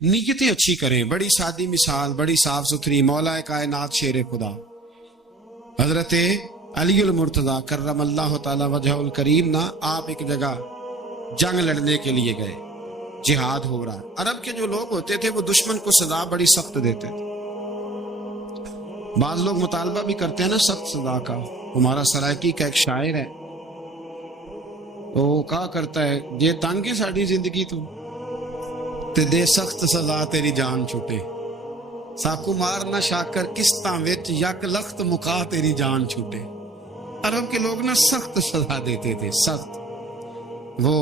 نیتیں اچھی کریں. بڑی سادی مثال، بڑی صاف ستھری. مولا کائنات شیر خدا حضرت علی المرتضیٰ کرم اللہ تعالی وجہ الکریم نا، آپ ایک جگہ جنگ لڑنے کے لیے گئے، جہاد ہو رہا. عرب کے جو لوگ ہوتے تھے وہ دشمن کو سزا بڑی سخت دیتے تھے. بعض لوگ مطالبہ بھی کرتے ہیں نا سخت سزا کا. ہمارا سرائکی کا ایک شاعر ہے، وہ کہا کرتا ہے یہ تنگ ہے ساری زندگی تو تے دے سخت سزا تیری جان چھوٹے. ساکو مار نہ شاکر قسطاں وچ یک لخت مکا تیری جان چھوٹے. عرب کے لوگ نا سخت سزا دیتے تھے، سخت. وہ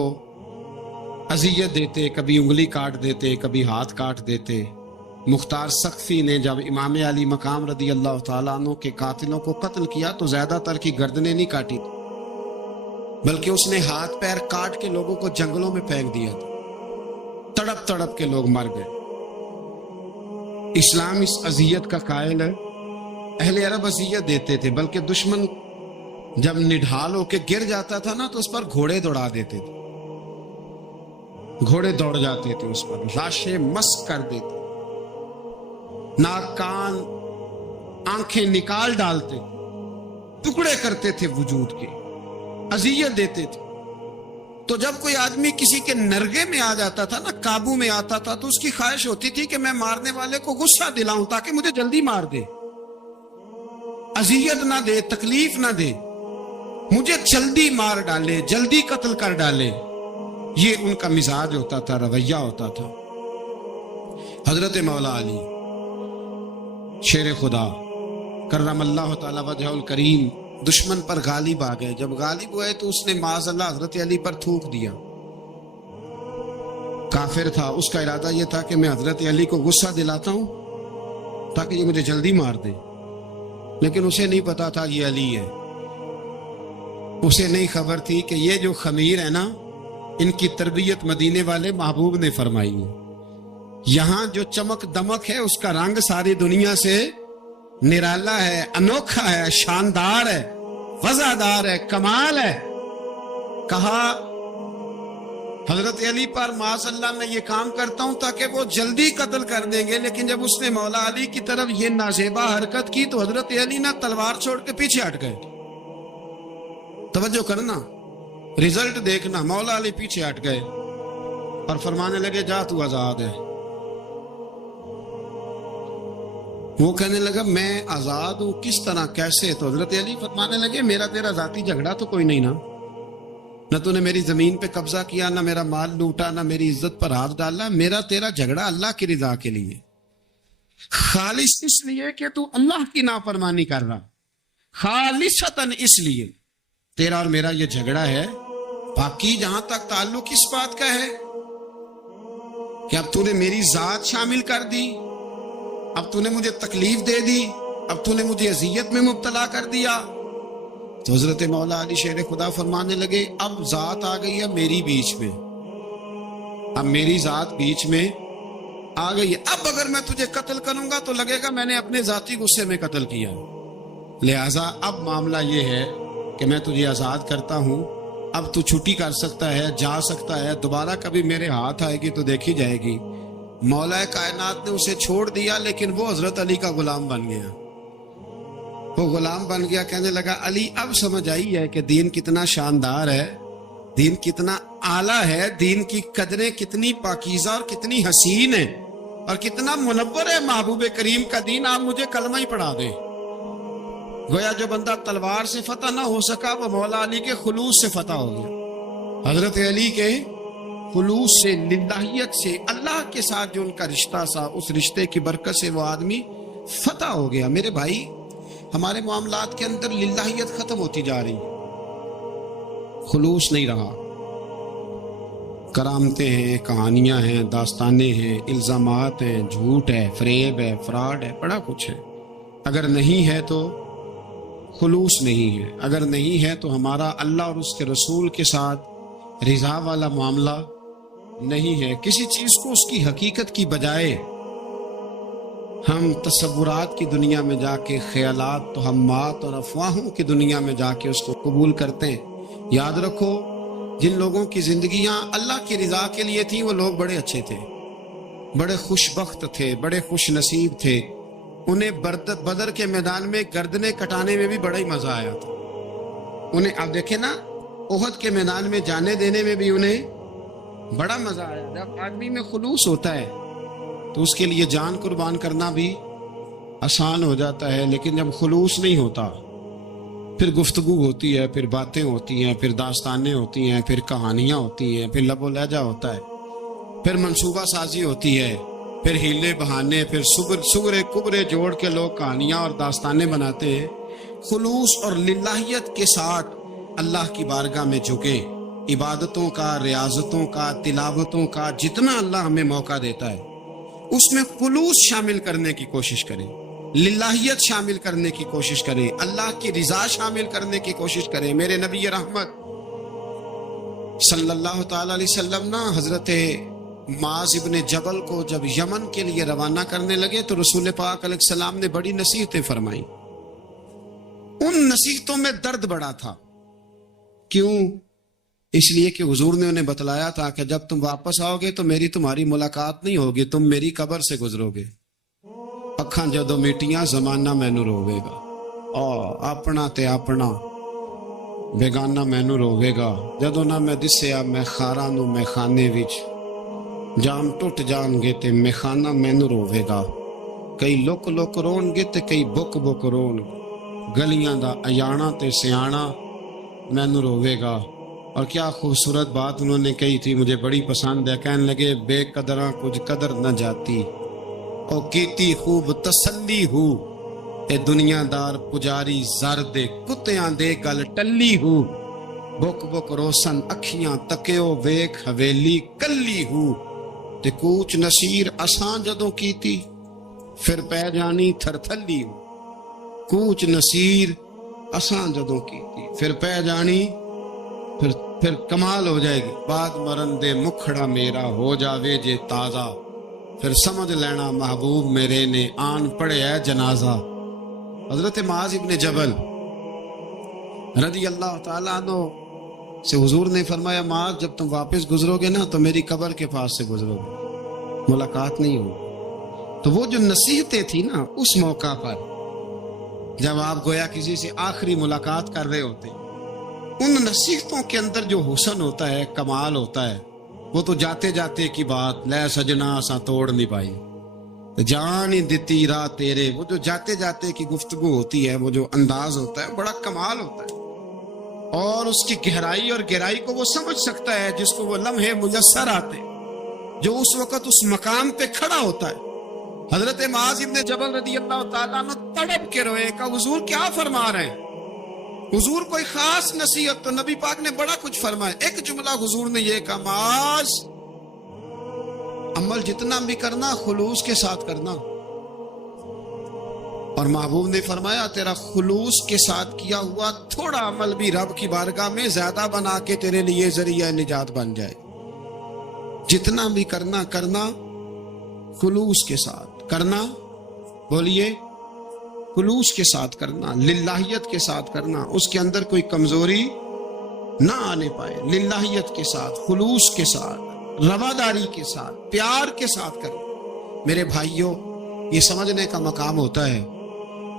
اذیت دیتے، کبھی انگلی کاٹ دیتے، کبھی ہاتھ کاٹ دیتے. مختار سقفی نے جب امام علی مقام رضی اللہ تعالیٰ عنہ کے قاتلوں کو قتل کیا تو زیادہ تر کی گردنیں نہیں کاٹی، بلکہ اس نے ہاتھ پیر کاٹ کے لوگوں کو جنگلوں میں پھینک دیا تھا. تڑپ تڑپ کے لوگ مر گئے. اسلام اس اذیت کا قائل ہے. اہل عرب اذیت دیتے تھے، بلکہ دشمن جب نڈھال ہو کے گر جاتا تھا نا تو اس پر گھوڑے دوڑا دیتے تھے. گھوڑے دوڑ جاتے تھے اس پر، لاشیں مسک کر دیتے، ناک کان آنکھیں نکال ڈالتے، ٹکڑے کرتے تھے وجود کے، اذیت دیتے تھے. تو جب کوئی آدمی کسی کے نرگے میں آ جاتا تھا نا، قابو میں آتا تھا، تو اس کی خواہش ہوتی تھی کہ میں مارنے والے کو غصہ دلاؤں تاکہ مجھے جلدی مار دے، اذیت نہ دے، تکلیف نہ دے، مجھے جلدی مار ڈالے، جلدی قتل کر ڈالے. یہ ان کا مزاج ہوتا تھا، رویہ ہوتا تھا. حضرت مولا علی شیر خدا کرم اللہ تعالی وجہ الکریم دشمن پر غالب آ گئے. جب غالب ہوئے تو اس نے معاذ اللہ حضرت علی پر تھوک دیا. کافر تھا، اس کا ارادہ یہ تھا کہ میں حضرت علی کو غصہ دلاتا ہوں تاکہ یہ مجھے جلدی مار دے. لیکن اسے نہیں پتا تھا یہ علی ہے. اسے نہیں خبر تھی کہ یہ جو خمیر ہے نا، ان کی تربیت مدینے والے محبوب نے فرمائی ہے. یہاں جو چمک دمک ہے اس کا رنگ ساری دنیا سے نرالا ہے، انوکھا ہے، شاندار ہے، وزادار ہے، کمال ہے. کہا حضرت علی پر معاذ اللہ میں یہ کام کرتا ہوں تاکہ وہ جلدی قتل کر دیں گے. لیکن جب اس نے مولا علی کی طرف یہ نازیبا حرکت کی تو حضرت علی نہ تلوار چھوڑ کے پیچھے ہٹ گئے. توجہ کرنا، رزلٹ دیکھنا. مولا علی پیچھے ہٹ گئے اور فرمانے لگے جا تو آزاد ہے. وہ کہنے لگا میں آزاد ہوں کس طرح، کیسے؟ تو حضرت علی فرمانے لگے میرا تیرا ذاتی جھگڑا تو کوئی نہیں نا، نہ تو نے میری زمین پہ قبضہ کیا، نہ میرا مال لوٹا، نہ میری عزت پر ہاتھ ڈالا. میرا تیرا جھگڑا اللہ کی رضا کے لیے، خالص اس لیے کہ تو اللہ کی نافرمانی کر رہا، خالصتاً اس لیے تیرا اور میرا یہ جھگڑا ہے. باقی جہاں تک تعلق اس بات کا ہے کہ اب تو نے میری ذات شامل کر دی، اب تو نے مجھے تکلیف دے دی، اب تو نے مجھے اذیت میں مبتلا کر دیا. تو حضرت مولا علی شیر خدا فرمانے لگے اب ذات آ گئی ہے میری بیچ میں، اب میری ذات بیچ میں آ گئی ہے. اب اگر میں تجھے قتل کروں گا تو لگے گا میں نے اپنے ذاتی غصے میں قتل کیا. لہٰذا اب معاملہ یہ ہے کہ میں تجھے آزاد کرتا ہوں، اب تو چھٹی کر سکتا ہے، جا سکتا ہے، دوبارہ کبھی میرے ہاتھ آئے گی تو دیکھی جائے گی. مولا کائنات نے اسے چھوڑ دیا، لیکن وہ حضرت علی کا غلام بن گیا. وہ غلام بن گیا. کہنے لگا علی اب سمجھ آئی ہے کہ دین کتنا شاندار ہے، دین کتنا اعلیٰ ہے، دین کی قدریں کتنی پاکیزہ اور کتنی حسین ہیں اور کتنا منور ہے محبوب کریم کا دین. آپ مجھے کلمہ ہی پڑھا دیں. گویا جو بندہ تلوار سے فتح نہ ہو سکا وہ مولا علی کے خلوص سے فتح ہو گیا. حضرت علی کے خلوص سے، للہیت سے، اللہ کے ساتھ جو ان کا رشتہ تھا، اس رشتے کی برکت سے وہ آدمی فتح ہو گیا. میرے بھائی، ہمارے معاملات کے اندر للہیت ختم ہوتی جا رہی، خلوص نہیں رہا. کرامتیں ہیں، کہانیاں ہیں، داستانیں ہیں، الزامات ہیں، جھوٹ ہے، فریب ہے، فراڈ ہے، بڑا کچھ ہے. اگر نہیں ہے تو خلوص نہیں ہے. اگر نہیں ہے تو ہمارا اللہ اور اس کے رسول کے ساتھ رضا والا معاملہ نہیں ہے. کسی چیز کو اس کی حقیقت کی بجائے ہم تصورات کی دنیا میں جا کے، خیالات، توہمات اور افواہوں کی دنیا میں جا کے اس کو قبول کرتے ہیں. یاد رکھو، جن لوگوں کی زندگیاں اللہ کی رضا کے لیے تھیں وہ لوگ بڑے اچھے تھے. بڑے خوش بخت تھے، بڑے خوش نصیب تھے. انہیں بدر کے میدان میں گردنیں کٹانے میں بھی بڑا ہی مزہ آیا تھا. انہیں آپ دیکھیں نا، احد کے میدان میں جانے دینے میں بھی انہیں بڑا مزہ آیا. جب آدمی میں خلوص ہوتا ہے تو اس کے لیے جان قربان کرنا بھی آسان ہو جاتا ہے. لیکن جب خلوص نہیں ہوتا، پھر گفتگو ہوتی ہے، پھر باتیں ہوتی ہیں، پھر داستانیں ہوتی ہیں، پھر کہانیاں ہوتی ہیں، پھر لب و لہجہ ہوتا ہے، پھر منصوبہ سازی ہوتی ہے، پھر ہیلے بہانے، پھر سگرے کبرے جوڑ کے لوگ کہانیاں اور داستانیں بناتے ہیں. خلوص اور للہیت کے ساتھ اللہ کی بارگاہ میں جھکیں. عبادتوں کا، ریاضتوں کا، تلاوتوں کا جتنا اللہ ہمیں موقع دیتا ہے اس میں خلوص شامل کرنے کی کوشش کریں، للہیت شامل کرنے کی کوشش کریں، اللہ کی رضا شامل کرنے کی کوشش کریں. میرے نبی رحمت صلی اللہ تعالی علیہ وسلم نا حضرت معاذ ابن جبل کو جب یمن کے لیے روانہ کرنے لگے تو رسول پاک علیہ السلام نے بڑی نصیحتیں فرمائیں. ان نصیحتوں میں درد بڑا تھا. کیوں؟ اس لیے کہ حضور نے انہیں بتلایا تھا کہ جب تم واپس آؤ گے تو میری تمہاری ملاقات نہیں ہوگی، تم میری قبر سے گزرو گے. اکھاں جدو میٹیاں زمانہ مینوں روے گا، اپنا تے اپنا بیگانہ مینوں روے گا. جدو نہ میں دسیا میں خاراں نوں میں خانے وچ، جام ٹوٹ جان گے تے میں خانہ مینوں روے گا. کئی لک لک رون گے تے کئی بک بک رون گے. گلیاں دا ایانا تے سیانا مینوں روے گا. اور کیا خوبصورت بات انہوں نے کہی تھی، مجھے بڑی پسند ہے. کہنے لگے بے قدراں کچھ قدر نہ جاتی، او کیتی خوب تسلی ہو. اے دنیا دار پجاری زر دے کتیاں دے گل ٹلی ہو. بک بک روشن اکھیاں تکیو ویک حویلی کلی ہو. تے کوچ نصیر اساں جدوں کیتی پھر پہ جانی تھر تھلی ہو. کوچ نصیر اساں جدوں کیتی پھر پہ جانی، پھر کمال ہو جائے گی. بعد مرن دے مکھڑا میرا ہو جاوے جے تازہ، پھر سمجھ لینا محبوب میرے نے آن پڑے ہے جنازہ. حضرت معاذ ابن جبل رضی اللہ تعالیٰ عنہ سے حضور نے فرمایا، معاذ جب تم واپس گزرو گے نا تو میری قبر کے پاس سے گزرو گے، ملاقات نہیں ہوگی. تو وہ جو نصیحتیں تھی نا اس موقع پر جب آپ گویا کسی سے آخری ملاقات کر رہے ہوتے، ان نصیحتوں کے اندر جو حسن ہوتا ہے، کمال ہوتا ہے، وہ تو جاتے جاتے کی بات لے سجنا اساں توڑ نہیں پائی، جان ہی دتی راہ تیرے. وہ جو جاتے جاتے کی گفتگو ہوتی ہے، وہ جو انداز ہوتا ہے، بڑا کمال ہوتا ہے. اور اس کی گہرائی اور گہرائی کو وہ سمجھ سکتا ہے جس کو وہ لمحے میسر آتے، جو اس وقت اس مقام پہ کھڑا ہوتا ہے. حضرت معاذ ابن جبل رضی اللہ تعالیٰ عنہ تڑپ کے روئے کہ حضور کیا فرما رہے ہیں. حضور کوئی خاص نصیحت تو نبی پاک نے بڑا کچھ فرمایا. ایک جملہ حضور نے یہ کہا، معاذ عمل جتنا بھی کرنا خلوص کے ساتھ کرنا. اور محبوب نے فرمایا تیرا خلوص کے ساتھ کیا ہوا تھوڑا عمل بھی رب کی بارگاہ میں زیادہ بنا کے تیرے لیے ذریعہ نجات بن جائے. جتنا بھی کرنا خلوص کے ساتھ کرنا. بولیے، خلوص کے ساتھ کرنا، للہیت کے ساتھ کرنا. اس کے اندر کوئی کمزوری نہ آنے پائے. للہیت کے ساتھ، خلوص کے ساتھ، رواداری کے ساتھ، پیار کے ساتھ کرنا. میرے بھائیوں، یہ سمجھنے کا مقام ہوتا ہے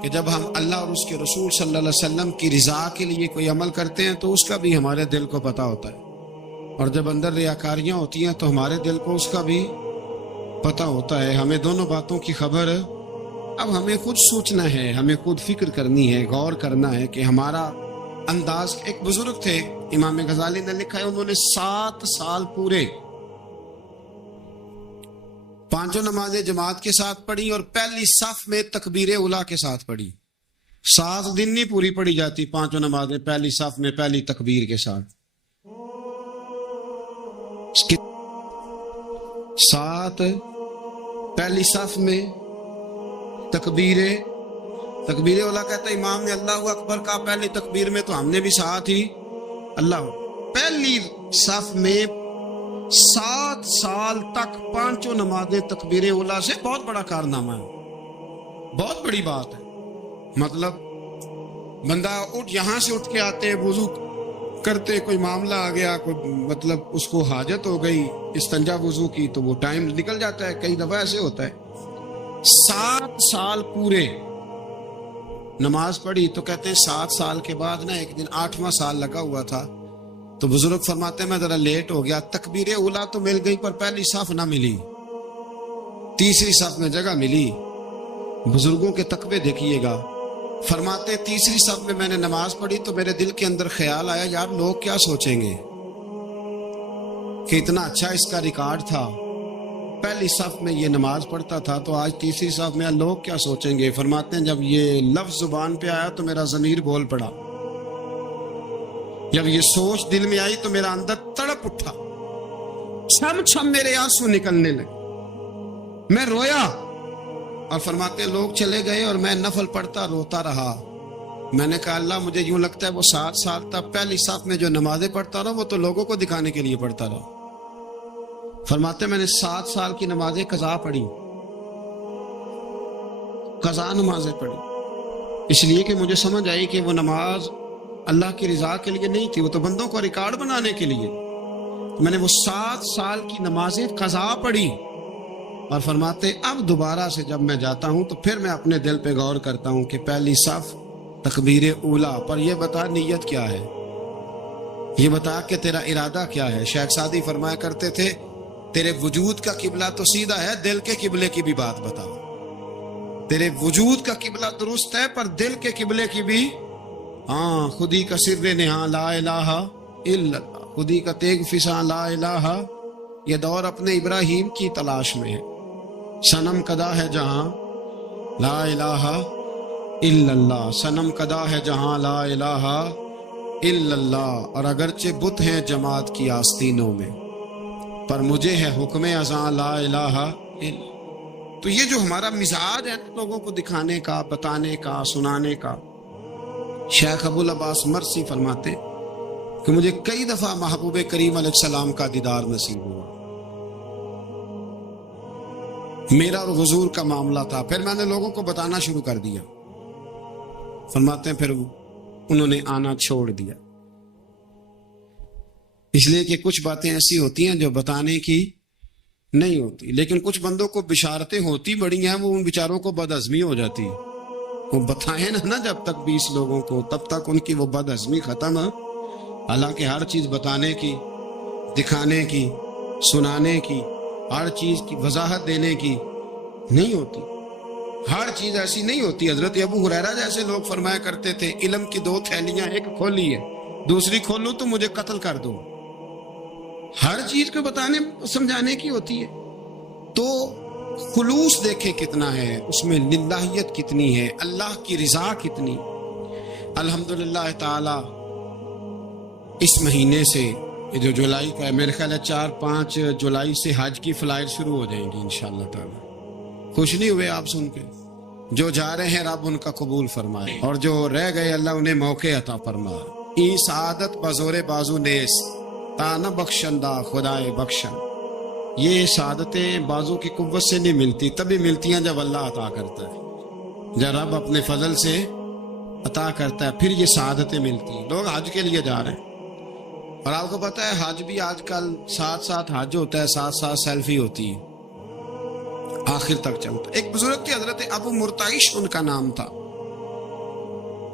کہ جب ہم اللہ اور اس کے رسول صلی اللہ علیہ وسلم کی رضا کے لیے کوئی عمل کرتے ہیں تو اس کا بھی ہمارے دل کو پتہ ہوتا ہے. اور جب اندر ریاکاریاں ہوتی ہیں تو ہمارے دل کو اس کا بھی پتہ ہوتا ہے. ہمیں دونوں باتوں کی خبر اب ہمیں خود سوچنا ہے، ہمیں خود فکر کرنی ہے، غور کرنا ہے کہ ہمارا انداز. ایک بزرگ تھے امام غزالی نے لکھا ہے، انہوں نے 7 سال پورے 5 نمازیں جماعت کے ساتھ پڑھی اور پہلی صف میں تکبیر اولیٰ کے ساتھ پڑھی. 7 دن نہیں پوری پڑھی جاتی 5 نمازیں پہلی صف میں پہلی تکبیر کے ساتھ. 7 پہلی صف میں تکبیر اولیٰ کہتا ہے امام نے اللہ اکبر کہا پہلی تکبیر میں تو ہم نے بھی ساتھ ہی اللہ. پہلی صف میں 7 سال تک 5 نمازیں تکبیر اولیٰ سے بہت بڑا کارنامہ ہے، بہت بڑی بات ہے. مطلب بندہ یہاں سے اٹھ کے آتے وضو کرتے کوئی معاملہ آ گیا، کوئی مطلب اس کو حاجت ہو گئی استنجا وضو کی، تو وہ ٹائم نکل جاتا ہے. کئی دفعہ ایسے ہوتا ہے 7 سال پورے نماز پڑھی، تو کہتے ہیں 7 سال کے بعد نا ایک دن 8واں سال لگا ہوا تھا، تو بزرگ فرماتے ہیں میں ذرا لیٹ ہو گیا، تکبیر اولا تو مل گئی پر پہلی صف نہ ملی، تیسری صف میں جگہ ملی. بزرگوں کے تقوی دیکھیے گا. فرماتے تیسری صف میں میں نے نماز پڑھی تو میرے دل کے اندر خیال آیا یار لوگ کیا سوچیں گے کہ اتنا اچھا اس کا ریکارڈ تھا، پہلی صف میں یہ نماز پڑھتا تھا تو آج تیسری صف میں لوگ کیا سوچیں گے. فرماتے ہیں جب یہ لفظ زبان پہ آیا تو میرا ضمیر بول پڑا، جب یہ سوچ دل میں آئی تو میرا اندر تڑپ اٹھا، چھم چھم میرے آنسو نکلنے لگے، میں رویا. اور فرماتے ہیں لوگ چلے گئے اور میں نفل پڑھتا روتا رہا. میں نے کہا اللہ مجھے یوں لگتا ہے وہ 7 سال تک پہلی صف میں جو نمازیں پڑھتا رہا وہ تو لوگوں کو دکھانے کے لیے پڑھتا رہا. فرماتے ہیں میں نے 7 سال کی نمازیں قضا پڑھی، قضا نمازیں پڑھی، اس لیے کہ مجھے سمجھ آئی کہ وہ نماز اللہ کی رضا کے لیے نہیں تھی، وہ تو بندوں کو ریکارڈ بنانے کے لیے. میں نے وہ 7 سال کی نمازیں قضا پڑھی. اور فرماتے اب دوبارہ سے جب میں جاتا ہوں تو پھر میں اپنے دل پہ غور کرتا ہوں کہ پہلی صف تکبیر اولا پر یہ بتا نیت کیا ہے، یہ بتا کہ تیرا ارادہ کیا ہے. شیخ سعدی فرمایا کرتے تھے تیرے وجود کا قبلہ تو سیدھا ہے، دل کے قبلے کی بھی بات بتاؤ. تیرے وجود کا قبلہ درست ہے پر دل کے قبلے کی بھی، ہاں خودی کا سر نہاں لا الہ الا اللہ، خودی کا تیگ فساں لا الہ، یہ دور اپنے ابراہیم کی تلاش میں ہے. صنم کدا ہے جہاں لا الہ الا اللہ، صنم کدا ہے جہاں لا الہ الا اللہ. اور اگرچہ بت ہیں جماعت کی آستینوں میں پر مجھے ہے حکم ازاں لا الہ الا. تو یہ جو ہمارا مزاج ہے لوگوں کو دکھانے کا، بتانے کا، سنانے کا. شیخ ابو العباس مرسی فرماتے کہ مجھے کئی دفعہ محبوب کریم علیہ السلام کا دیدار نصیب ہوا. میرا اور حضور کا معاملہ تھا، پھر میں نے لوگوں کو بتانا شروع کر دیا. فرماتے ہیں پھر انہوں نے آنا چھوڑ دیا، اس لیے کہ کچھ باتیں ایسی ہوتی ہیں جو بتانے کی نہیں ہوتی. لیکن کچھ بندوں کو بشارتیں ہوتی بڑی ہیں، وہ ان بیچاروں کو بد ہضمی ہو جاتی ہے. وہ بتائیں نا جب تک 20 لوگوں کو، تب تک ان کی وہ بد ہضمی ختم ہے. حالانکہ ہر چیز بتانے کی، دکھانے کی، سنانے کی، ہر چیز کی وضاحت دینے کی نہیں ہوتی. ہر چیز ایسی نہیں ہوتی. حضرت ابو ہریرہ جیسے لوگ فرمایا کرتے تھے علم کی 2 تھیلیاں، ایک کھولی ہے دوسری کھولوں تو مجھے قتل کر دو. ہر چیز کو بتانے سمجھانے کی ہوتی ہے. تو خلوص دیکھیں کتنا ہے اس میں، للہیت کتنی ہے، اللہ کی رضا کتنی. الحمدللہ تعالی اس مہینے سے جو جولائی کا ہے، میرے خیال ہے 4-5 جولائی سے حج کی فلائٹ شروع ہو جائیں گی انشاءاللہ تعالی. خوش نہیں ہوئے آپ سن کے؟ جو جا رہے ہیں رب ان کا قبول فرمائے، اور جو رہ گئے اللہ انہیں موقع عطا فرمائے. ای سعادت بزور بازو نیس تا نہ بخشندہ خدائے بخشن. یہ سعادتیں بازو کی قوت سے نہیں ملتی، تبھی ملتی ہیں جب اللہ عطا کرتا ہے، جب رب اپنے فضل سے عطا کرتا ہے پھر یہ سعادتیں ملتی ہیں. لوگ حج کے لیے جا رہے ہیں، اور آپ کو پتہ ہے حج بھی آج کل 7 حج ہوتا ہے، 7 سیلفی ہوتی ہے، آخر تک چلتا. ایک بزرگ تھے حضرت ابو مرتعش ان کا نام تھا.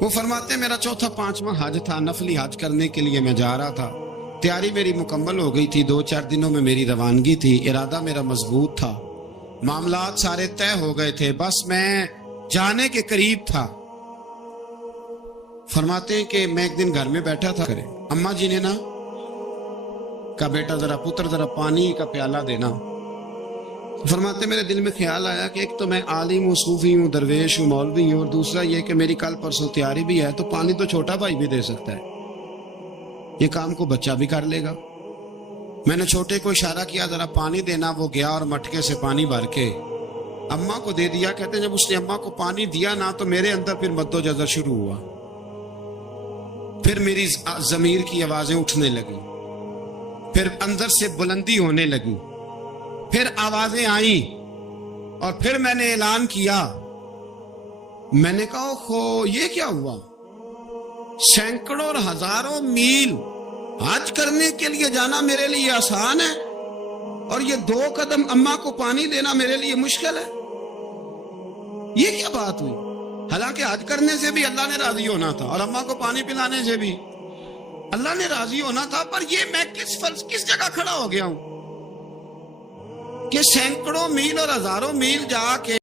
وہ فرماتے میرا 4-5واں حج تھا، نفلی حج کرنے کے لیے میں جا رہا تھا. تیاری میری مکمل ہو گئی تھی، 2-4 دنوں میں میری روانگی تھی. ارادہ میرا مضبوط تھا، معاملات سارے طے ہو گئے تھے، بس میں جانے کے قریب تھا. فرماتے ہیں کہ میں ایک دن گھر میں بیٹھا تھا، اماں جی نے نا کہا بیٹا ذرا پتر ذرا پانی کا پیالہ دینا. فرماتے میرے دل میں خیال آیا کہ ایک تو میں عالم ہوں، صوفی ہوں، درویش ہوں، مولوی ہوں، اور دوسرا یہ کہ میری کل پرسوں تیاری بھی ہے، تو پانی تو چھوٹا بھائی بھی دے سکتا ہے، یہ کام کو بچہ بھی کر لے گا. میں نے چھوٹے کو اشارہ کیا ذرا پانی دینا، وہ گیا اور مٹکے سے پانی بھر کے اماں کو دے دیا. کہتے ہیں جب اس نے اماں کو پانی دیا نا تو میرے اندر پھر مد و جزر شروع ہوا، پھر میری ضمیر کی آوازیں اٹھنے لگی، پھر اندر سے بلندی ہونے لگی، پھر آوازیں آئیں، اور پھر میں نے اعلان کیا. میں نے کہا خو یہ کیا ہوا؟ سینکڑوں اور ہزاروں میل حج کرنے کے لیے جانا میرے لیے آسان ہے اور یہ 2 قدم اماں کو پانی دینا میرے لیے مشکل ہے. یہ کیا بات ہوئی؟ حالانکہ حج کرنے سے بھی اللہ نے راضی ہونا تھا اور اماں کو پانی پلانے سے بھی اللہ نے راضی ہونا تھا. پر یہ میں کس جگہ کھڑا ہو گیا ہوں کہ سینکڑوں میل اور ہزاروں میل جا کے